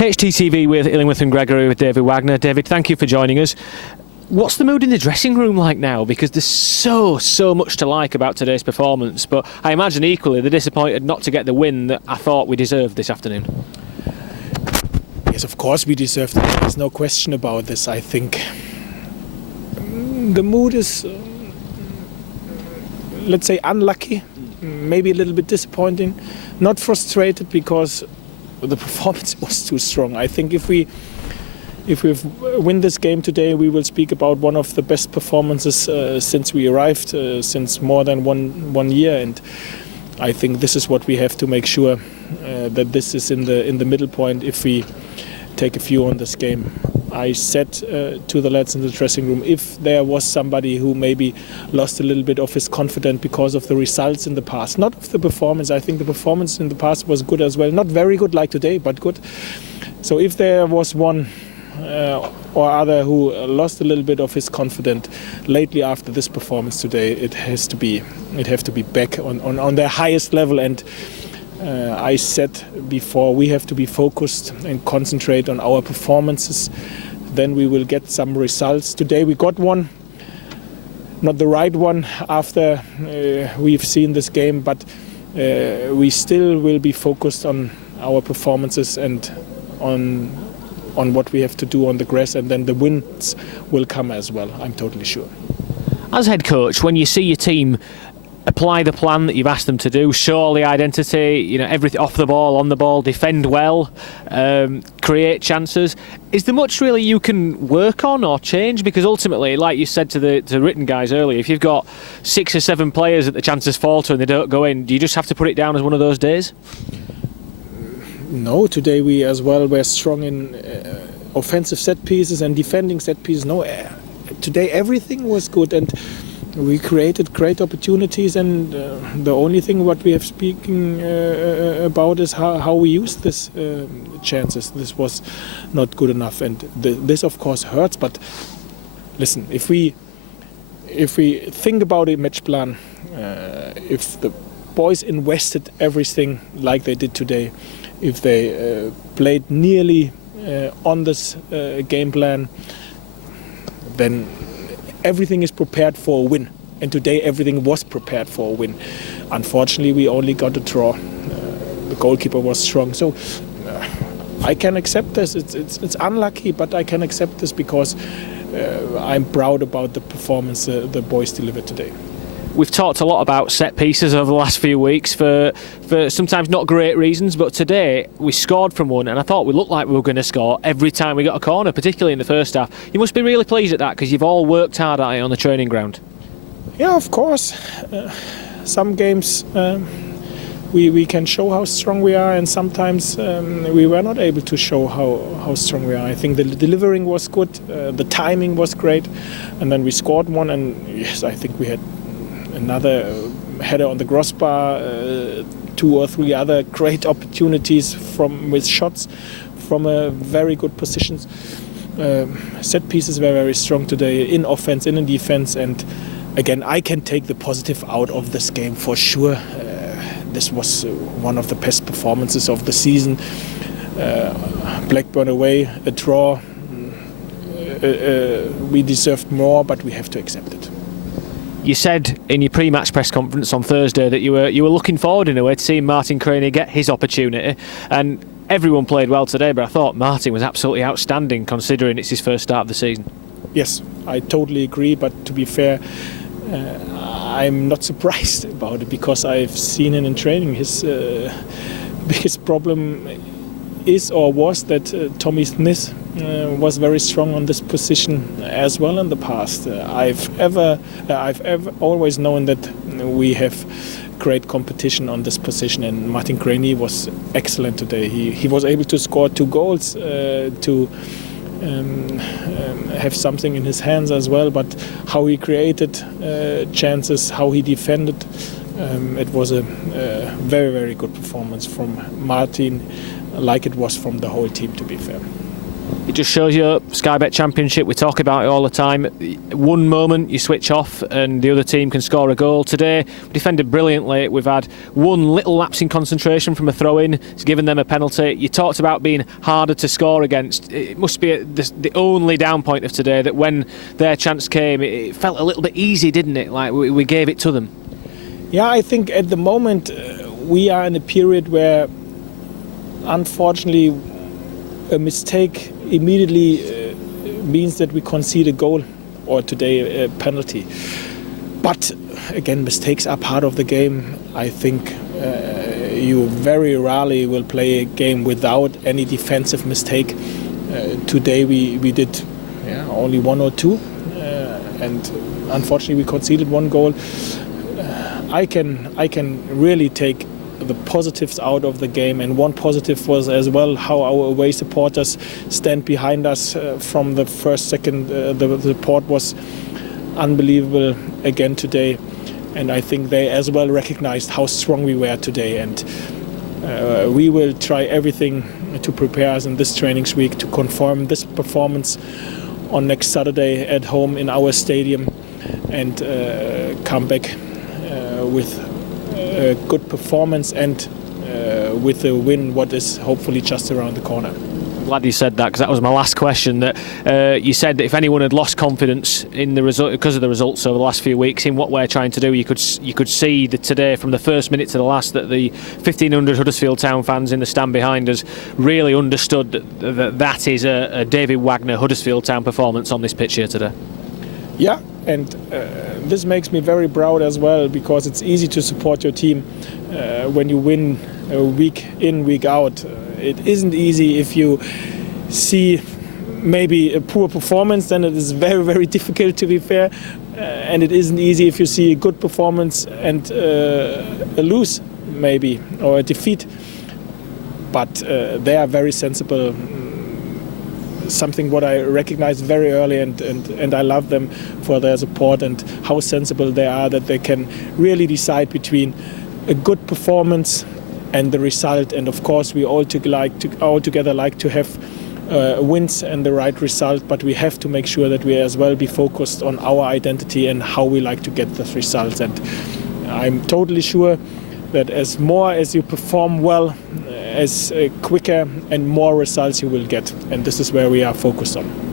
HTTV with Illingworth and Gregory with David Wagner. David, thank you for joining us. What's the mood in the dressing room like now? Because there's so much to like about today's performance, but I imagine equally they're disappointed not to get the win that I thought we deserved this afternoon. Yes, of course we deserved it. There's no question about this. I think the mood is, let's say, unlucky, maybe a little bit disappointing, not frustrated because the performance was too strong. I think if we win this game today, we will speak about one of the best performances since we arrived, since more than one year. And I think this is what we have to make sure that this is in the middle point. If we take a view on this game, I said to the lads in the dressing room, if there was somebody who maybe lost a little bit of his confidence because of the results in the past, not of the performance. I think the performance in the past was good as well. Not very good like today, but good. So if there was one or other who lost a little bit of his confidence lately after this performance today, it have to be back on their highest level. And I said before, we have to be focused and concentrate on our performances. Then we will get some results. Today we got one, not the right one after we've seen this game, but we still will be focused on our performances and on what we have to do on the grass, and then the wins will come as well, I'm totally sure. As head coach, when you see your team apply the plan that you've asked them to do, show the identity, everything off the ball, on the ball, defend well, create chances, is there much really you can work on or change? Because ultimately, like you said to the written guys earlier, if you've got 6 or 7 players that the chances falter and they don't go in, do you just have to put it down as one of those days? No, today we as well were strong in offensive set pieces and defending set pieces. No, today everything was good and we created great opportunities, and the only thing what we have speaking about is how we used this chances. This was not good enough, and this of course hurts. But listen, if we think about a match plan, if the boys invested everything like they did today, if they played nearly on this game plan, then everything is prepared for a win. And today everything was prepared for a win. Unfortunately, we only got a draw. The goalkeeper was strong. So I can accept this. It's unlucky, but I can accept this because I'm proud about the performance the boys delivered today. We've talked a lot about set pieces over the last few weeks for sometimes not great reasons, but today we scored from one, and I thought we looked like we were going to score every time we got a corner, particularly in the first half. You must be really pleased at that because you've all worked hard at it on the training ground. Yeah, of course. Some games we can show how strong we are, and sometimes we were not able to show how strong we are. I think the delivering was good, the timing was great, and then we scored one, and yes, I think we had another header on the crossbar, 2 or 3 other great opportunities with shots from very good positions. Set pieces were very strong today in offense and in defense, and again I can take the positive out of this game for sure. This was one of the best performances of the season. Blackburn away, a draw. We deserved more, but we have to accept it. You said in your pre-match press conference on Thursday that you were looking forward in a way to seeing Martin Craney get his opportunity, and everyone played well today, but I thought Martin was absolutely outstanding considering it's his first start of the season. Yes, I totally agree, but to be fair, I'm not surprised about it because I've seen him in training. His biggest problem is or was that Tommy Smith was very strong on this position as well in the past. I've always known that we have great competition on this position, and Martin Craney was excellent today. He was able to score 2 goals, to have something in his hands as well, but how he created chances, how he defended, it was a very, very good performance from Martin, like it was from the whole team, to be fair. It just shows you Sky Bet Championship, we talk about it all the time. One moment you switch off and the other team can score a goal. Today we defended brilliantly. We've had one little lapse in concentration from a throw-in. It's given them a penalty. You talked about being harder to score against. It must be the only down point of today, that when their chance came it felt a little bit easy, didn't it? Like we gave it to them. Yeah, I think at the moment we are in a period where unfortunately a mistake immediately means that we concede a goal, or today a penalty. But again, mistakes are part of the game. I think you very rarely will play a game without any defensive mistake. Today we did only one or two, and unfortunately we conceded one goal. I can really take the positives out of the game, and one positive was as well how our away supporters stand behind us from the first second. The support was unbelievable again today, and I think they as well recognized how strong we were today, and we will try everything to prepare us in this training week to confirm this performance on next Saturday at home in our stadium, and come back with a good performance and with a win what is hopefully just around the corner. I'm glad you said that, because that was my last question. That you said that if anyone had lost confidence in the result because of the results over the last few weeks in what we're trying to do, you could see that today, from the first minute to the last, that the 1,500 Huddersfield Town fans in the stand behind us really understood that is a David Wagner Huddersfield Town performance on this pitch here today. Yeah, and this makes me very proud as well, because it's easy to support your team when you win week in, week out. It isn't easy if you see maybe a poor performance, then it is very, very difficult, to be fair. And it isn't easy if you see a good performance and a lose maybe, or a defeat. But they are very sensible. Something what I recognized very early, and I love them for their support and how sensible they are, that they can really decide between a good performance and the result. And of course we all together like to have wins and the right result, but we have to make sure that we as well be focused on our identity and how we like to get those results. And I'm totally sure that as more as you perform well, as quicker and more results you will get, and this is where we are focused on.